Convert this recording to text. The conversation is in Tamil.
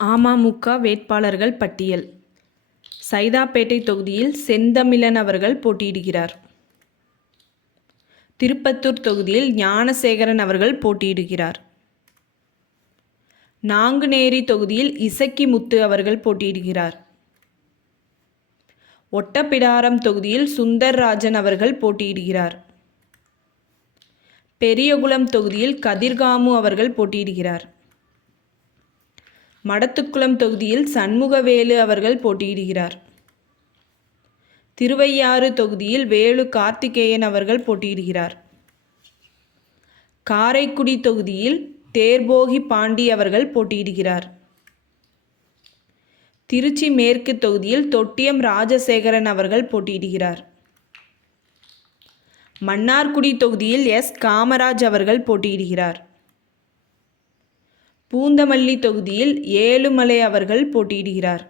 அமமுக வேட்பாளர்கள் பட்டியல். சைதாப்பேட்டை தொகுதியில் செந்தமிழன் அவர்கள் போட்டியிடுகிறார். திருப்பத்தூர் தொகுதியில் ஞானசேகரன் அவர்கள் போட்டியிடுகிறார். நாங்குநேரி தொகுதியில் இசக்கி முத்து அவர்கள் போட்டியிடுகிறார். ஒட்டப்பிடாரம் தொகுதியில் சுந்தர்ராஜன் அவர்கள் போட்டியிடுகிறார். பெரியகுளம் தொகுதியில் கதிர்காமு அவர்கள் போட்டியிடுகிறார். மடத்துக்குளம் தொகுதியில் சண்முகவேலு அவர்கள் போட்டியிடுகிறார். திருவையாறு தொகுதியில் வேலு கார்த்திகேயன் அவர்கள் போட்டியிடுகிறார். காரைக்குடி தொகுதியில் தேர்போகி பாண்டி அவர்கள் போட்டியிடுகிறார். திருச்சி மேற்கு தொகுதியில் தொட்டியம் ராஜசேகரன் அவர்கள் போட்டியிடுகிறார். மன்னார்குடி தொகுதியில் எஸ். காமராஜ் அவர்கள் போட்டியிடுகிறார். பூந்தமல்லி தொகுதியில் ஏழுமலை அவர்கள் போட்டியிடுகிறார்.